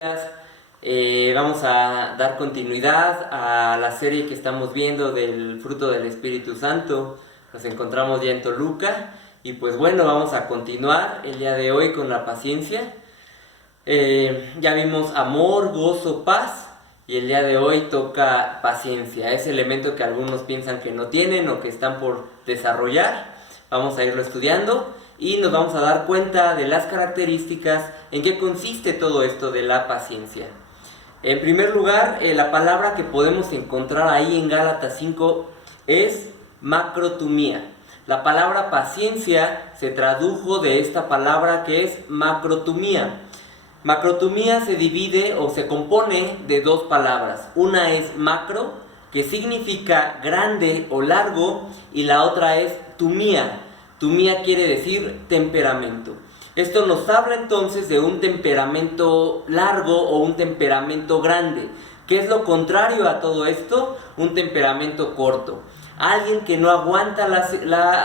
Vamos a dar continuidad a la serie que estamos viendo del fruto del Espíritu Santo. Nos encontramos ya en Toluca y pues bueno, vamos a continuar el día de hoy con la paciencia. Ya vimos amor, gozo, paz y el día de hoy toca paciencia, ese elemento que algunos piensan que no tienen o que están por desarrollar. Vamos a irlo estudiando y nos vamos a dar cuenta de las características en qué consiste todo esto de la paciencia. En primer lugar, la palabra que podemos encontrar ahí en Gálatas 5 es macrotumía. La palabra paciencia se tradujo de esta palabra que es macrotumía. Macrotumía se divide o se compone de dos palabras. Una es macro, que significa grande o largo, y la otra es tumía. Tumía quiere decir temperamento. Esto nos habla entonces de un temperamento largo o un temperamento grande. ¿Qué es lo contrario a todo esto? Un temperamento corto. Alguien que no aguanta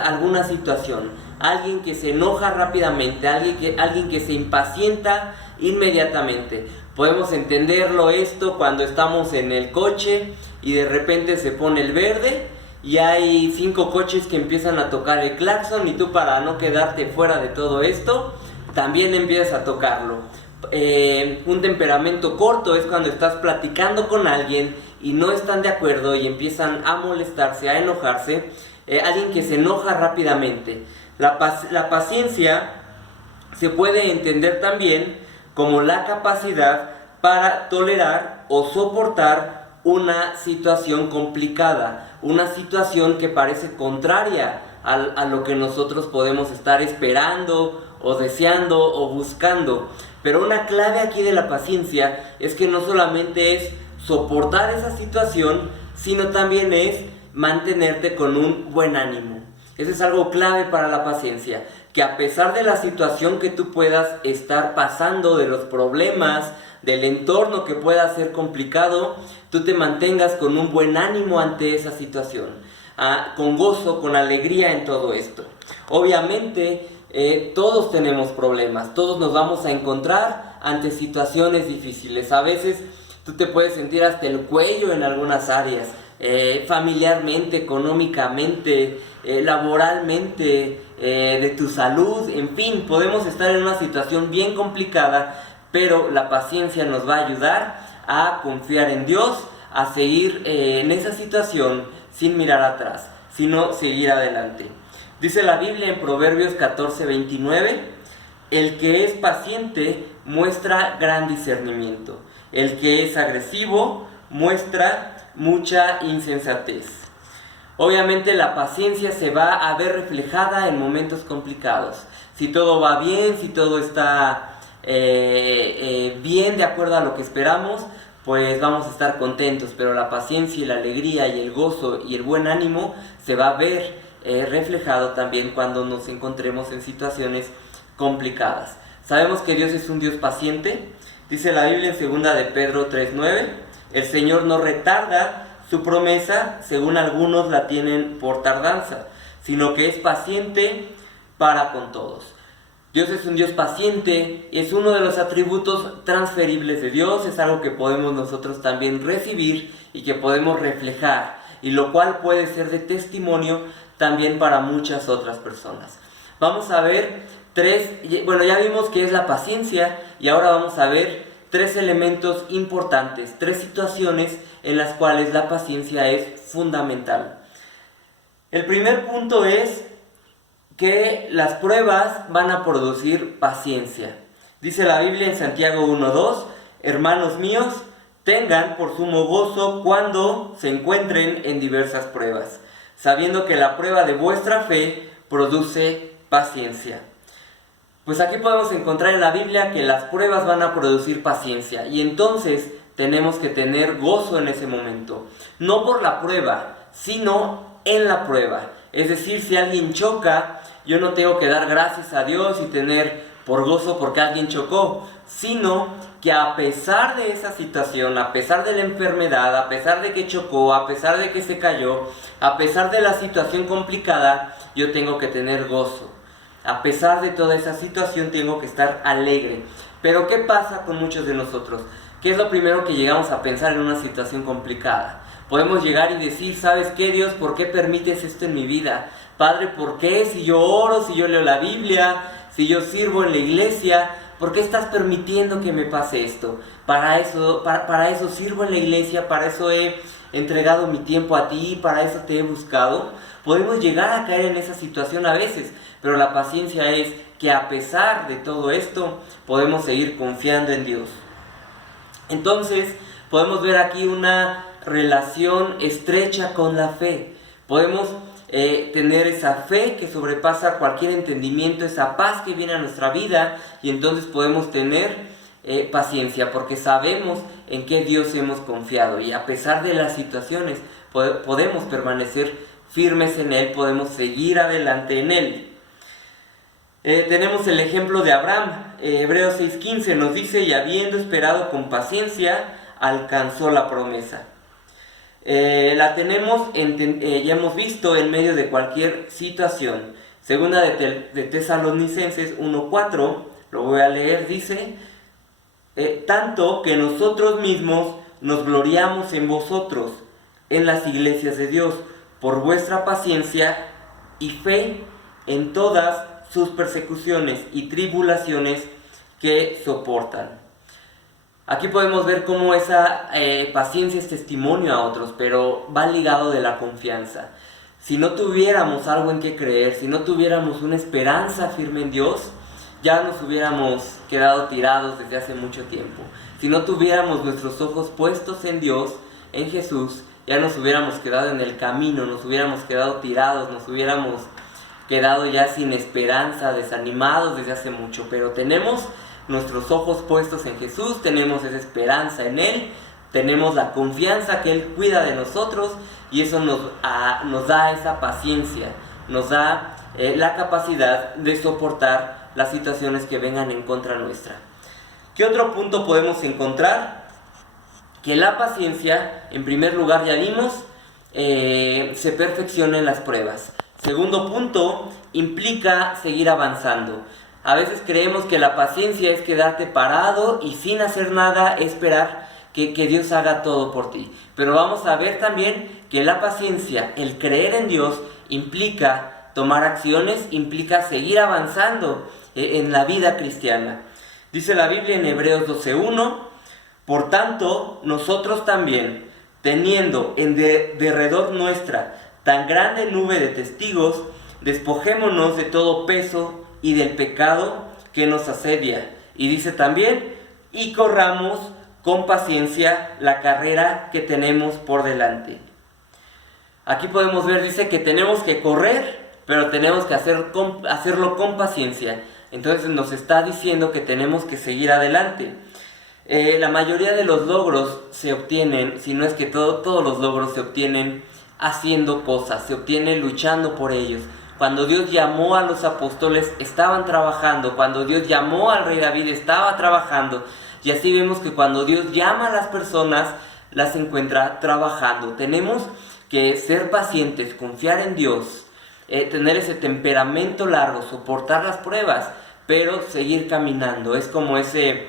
alguna situación, alguien que se enoja rápidamente, alguien que se impacienta inmediatamente. Podemos entenderlo esto cuando estamos en el coche y de repente se pone el verde y hay 5 coches que empiezan a tocar el claxon y tú, para no quedarte fuera de todo esto, también empiezas a tocarlo. Un temperamento corto es cuando estás platicando con alguien y no están de acuerdo y empiezan a molestarse, a enojarse. Alguien que se enoja rápidamente. La paciencia se puede entender también como la capacidad para tolerar o soportar una situación complicada, una situación que parece contraria a lo que nosotros podemos estar esperando o deseando o buscando. Pero una clave aquí de la paciencia es que no solamente es soportar esa situación, sino también es mantenerte con un buen ánimo. Eso es algo clave para la paciencia, que a pesar de la situación que tú puedas estar pasando, de los problemas, del entorno que pueda ser complicado, tú te mantengas con un buen ánimo ante esa situación, con gozo, con alegría en todo esto. Obviamente, todos tenemos problemas, todos nos vamos a encontrar ante situaciones difíciles. A veces tú te puedes sentir hasta el cuello en algunas áreas, familiarmente, económicamente, laboralmente, de tu salud, en fin, podemos estar en una situación bien complicada, pero la paciencia nos va a ayudar a confiar en Dios, a seguir en esa situación sin mirar atrás, sino seguir adelante. Dice la Biblia en Proverbios 14:29, el que es paciente muestra gran discernimiento, el que es agresivo muestra mucha insensatez. Obviamente la paciencia se va a ver reflejada en momentos complicados. Si todo va bien, si todo está bien de acuerdo a lo que esperamos, pues vamos a estar contentos, pero la paciencia y la alegría y el gozo y el buen ánimo se va a ver reflejado también cuando nos encontremos en situaciones complicadas. Sabemos que Dios es un Dios paciente. Dice la Biblia en 2 de Pedro 3:9, el Señor no retarda su promesa, según algunos la tienen por tardanza, sino que es paciente para con todos. Dios es un Dios paciente, es uno de los atributos transferibles de Dios, es algo que podemos nosotros también recibir y que podemos reflejar, y lo cual puede ser de testimonio también para muchas otras personas. Vamos a ver ya vimos qué es la paciencia, y ahora vamos a ver 3 elementos importantes, 3 situaciones en las cuales la paciencia es fundamental. El primer punto es que las pruebas van a producir paciencia. Dice la Biblia en Santiago 1:2, hermanos míos, tengan por sumo gozo cuando se encuentren en diversas pruebas, sabiendo que la prueba de vuestra fe produce paciencia. Pues aquí podemos encontrar en la Biblia que las pruebas van a producir paciencia, y entonces tenemos que tener gozo en ese momento, no por la prueba, sino en la prueba. Es decir, si alguien choca, yo no tengo que dar gracias a Dios y tener por gozo porque alguien chocó, sino que a pesar de esa situación, a pesar de la enfermedad, a pesar de que chocó, a pesar de que se cayó, a pesar de la situación complicada, yo tengo que tener gozo. A pesar de toda esa situación tengo que estar alegre. Pero ¿qué pasa con muchos de nosotros? ¿Qué es lo primero que llegamos a pensar en una situación complicada? Podemos llegar y decir, ¿sabes qué, Dios? ¿Por qué permites esto en mi vida? Padre, ¿por qué? Si yo oro, si yo leo la Biblia, si yo sirvo en la iglesia, ¿por qué estás permitiendo que me pase esto? Para eso sirvo en la iglesia, para eso he entregado mi tiempo a ti, para eso te he buscado. Podemos llegar a caer en esa situación a veces, pero la paciencia es que a pesar de todo esto, podemos seguir confiando en Dios. Entonces, podemos ver aquí una relación estrecha con la fe. Podemos tener esa fe que sobrepasa cualquier entendimiento, esa paz que viene a nuestra vida, y entonces podemos tener paciencia porque sabemos en qué Dios hemos confiado, y a pesar de las situaciones podemos permanecer firmes en Él, podemos seguir adelante en Él. Tenemos el ejemplo de Abraham. Hebreos 6:15 nos dice: y habiendo esperado con paciencia, alcanzó la promesa. La tenemos, ya hemos visto, en medio de cualquier situación. Segunda de Tesalonicenses 1:4, lo voy a leer, dice: tanto que nosotros mismos nos gloriamos en vosotros, en las iglesias de Dios, por vuestra paciencia y fe en todas sus persecuciones y tribulaciones que soportan. Aquí podemos ver cómo esa paciencia es testimonio a otros, pero va ligado de la confianza. Si no tuviéramos algo en qué creer, si no tuviéramos una esperanza firme en Dios, ya nos hubiéramos quedado tirados desde hace mucho tiempo. Si no tuviéramos nuestros ojos puestos en Dios, en Jesús, ya nos hubiéramos quedado en el camino, nos hubiéramos quedado tirados, nos hubiéramos quedado ya sin esperanza, desanimados desde hace mucho. Pero tenemos nuestros ojos puestos en Jesús, tenemos esa esperanza en Él, tenemos la confianza que Él cuida de nosotros, y eso nos da esa paciencia, nos da la capacidad de soportar las situaciones que vengan en contra nuestra. ¿Qué otro punto podemos encontrar? Que la paciencia, en primer lugar, ya vimos, se perfecciona en las pruebas. Segundo punto, implica seguir avanzando. A veces creemos que la paciencia es quedarte parado y sin hacer nada esperar que Dios haga todo por ti. Pero vamos a ver también que la paciencia, el creer en Dios, implica tomar acciones, implica seguir avanzando en la vida cristiana. Dice la Biblia en Hebreos 12:1: por tanto, nosotros también, teniendo en derredor nuestra tan grande nube de testigos, despojémonos de todo peso y del pecado que nos asedia. Y dice también: y corramos con paciencia la carrera que tenemos por delante. Aquí podemos ver, dice que tenemos que correr, pero tenemos que hacerlo con paciencia. Entonces nos está diciendo que tenemos que seguir adelante. La mayoría de los logros se obtienen, si no es que todos los logros se obtienen haciendo cosas, se obtienen luchando por ellos. Cuando Dios llamó a los apóstoles, estaban trabajando. Cuando Dios llamó al rey David, estaba trabajando. Y así vemos que cuando Dios llama a las personas, las encuentra trabajando. Tenemos que ser pacientes, confiar en Dios, tener ese temperamento largo, soportar las pruebas, pero seguir caminando. Es como ese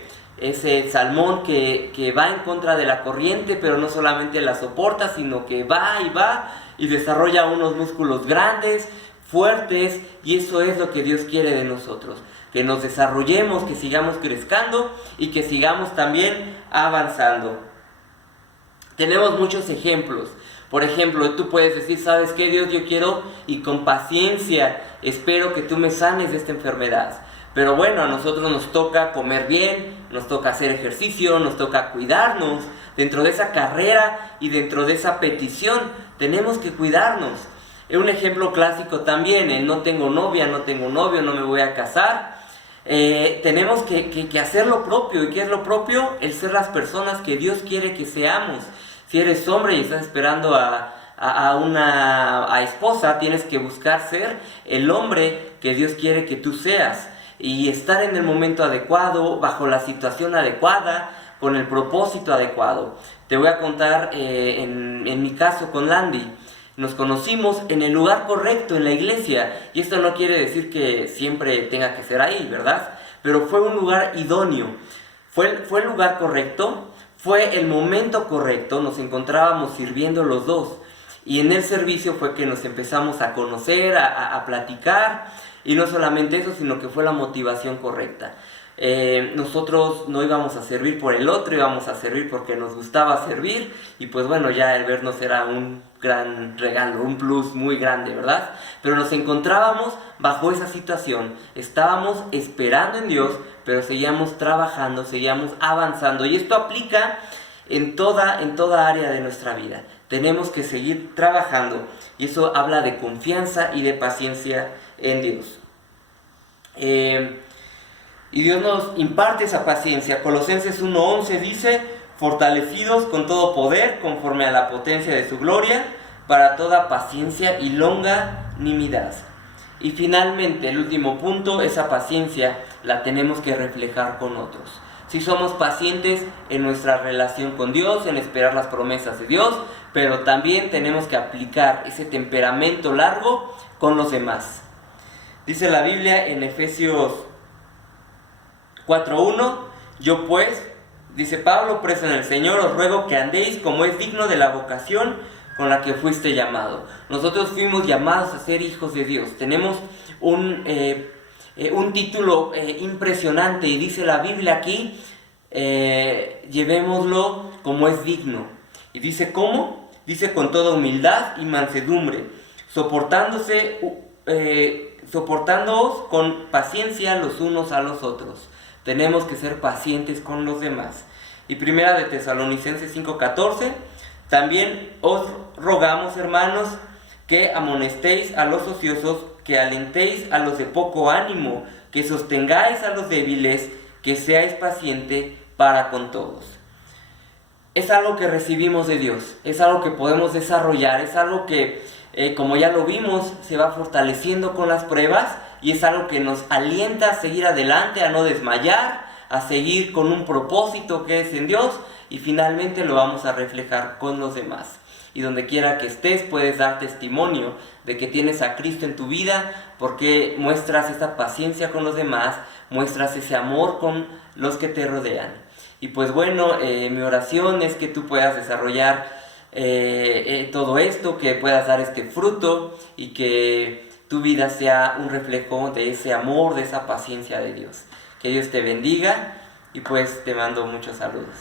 salmón que va en contra de la corriente, pero no solamente la soporta, sino que va y desarrolla unos músculos grandes, fuertes, y eso es lo que Dios quiere de nosotros, que nos desarrollemos, que sigamos creciendo y que sigamos también avanzando. Tenemos muchos ejemplos. Por ejemplo, tú puedes decir: ¿sabes qué, Dios? Yo quiero, y con paciencia espero que tú me sanes de esta enfermedad. Pero bueno, a nosotros nos toca comer bien, nos toca hacer ejercicio, nos toca cuidarnos. Dentro de esa carrera y dentro de esa petición tenemos que cuidarnos. Un ejemplo clásico también: el no tengo novia, no tengo novio, no me voy a casar. Tenemos que hacer lo propio. ¿Y qué es lo propio? El ser las personas que Dios quiere que seamos. Si eres hombre y estás esperando a una esposa, tienes que buscar ser el hombre que Dios quiere que tú seas, y estar en el momento adecuado, bajo la situación adecuada, con el propósito adecuado. Te voy a contar en mi caso con Landy. Nos conocimos en el lugar correcto, en la iglesia, y esto no quiere decir que siempre tenga que ser ahí, ¿verdad? Pero fue un lugar idóneo. Fue el lugar correcto, fue el momento correcto, nos encontrábamos sirviendo los dos. Y en el servicio fue que nos empezamos a conocer, a platicar, y no solamente eso, sino que fue la motivación correcta. Nosotros no íbamos a servir por el otro, íbamos a servir porque nos gustaba servir, y pues bueno, ya el vernos era un gran regalo, un plus muy grande, ¿verdad? Pero nos encontrábamos bajo esa situación, estábamos esperando en Dios, pero seguíamos trabajando, seguíamos avanzando, y esto aplica en toda área de nuestra vida. Tenemos que seguir trabajando, y eso habla de confianza y de paciencia en Dios. Y Dios nos imparte esa paciencia. Colosenses 1:11 dice: fortalecidos con todo poder, conforme a la potencia de su gloria, para toda paciencia y longanimidad. Y finalmente, el último punto, esa paciencia la tenemos que reflejar con otros. Si somos pacientes en nuestra relación con Dios, en esperar las promesas de Dios, pero también tenemos que aplicar ese temperamento largo con los demás. Dice la Biblia en Efesios 4:1: yo pues, dice Pablo, preso en el Señor, os ruego que andéis como es digno de la vocación con la que fuiste llamado. Nosotros fuimos llamados a ser hijos de Dios. Tenemos un título impresionante, y dice la Biblia aquí, llevémoslo como es digno. Y dice ¿cómo? Dice con toda humildad y mansedumbre, soportándoos con paciencia los unos a los otros. Tenemos que ser pacientes con los demás. Y primera de Tesalonicenses 5:14: también os rogamos, hermanos, que amonestéis a los ociosos, que alentéis a los de poco ánimo, que sostengáis a los débiles, que seáis pacientes para con todos. Es algo que recibimos de Dios, es algo que podemos desarrollar, es algo que, como ya lo vimos, se va fortaleciendo con las pruebas, y es algo que nos alienta a seguir adelante, a no desmayar, a seguir con un propósito que es en Dios, y finalmente lo vamos a reflejar con los demás. Y donde quiera que estés puedes dar testimonio de que tienes a Cristo en tu vida, porque muestras esa paciencia con los demás, muestras ese amor con los que te rodean. Y pues bueno, mi oración es que tú puedas desarrollar todo esto, que puedas dar este fruto, y que tu vida sea un reflejo de ese amor, de esa paciencia de Dios. Que Dios te bendiga, y pues te mando muchos saludos.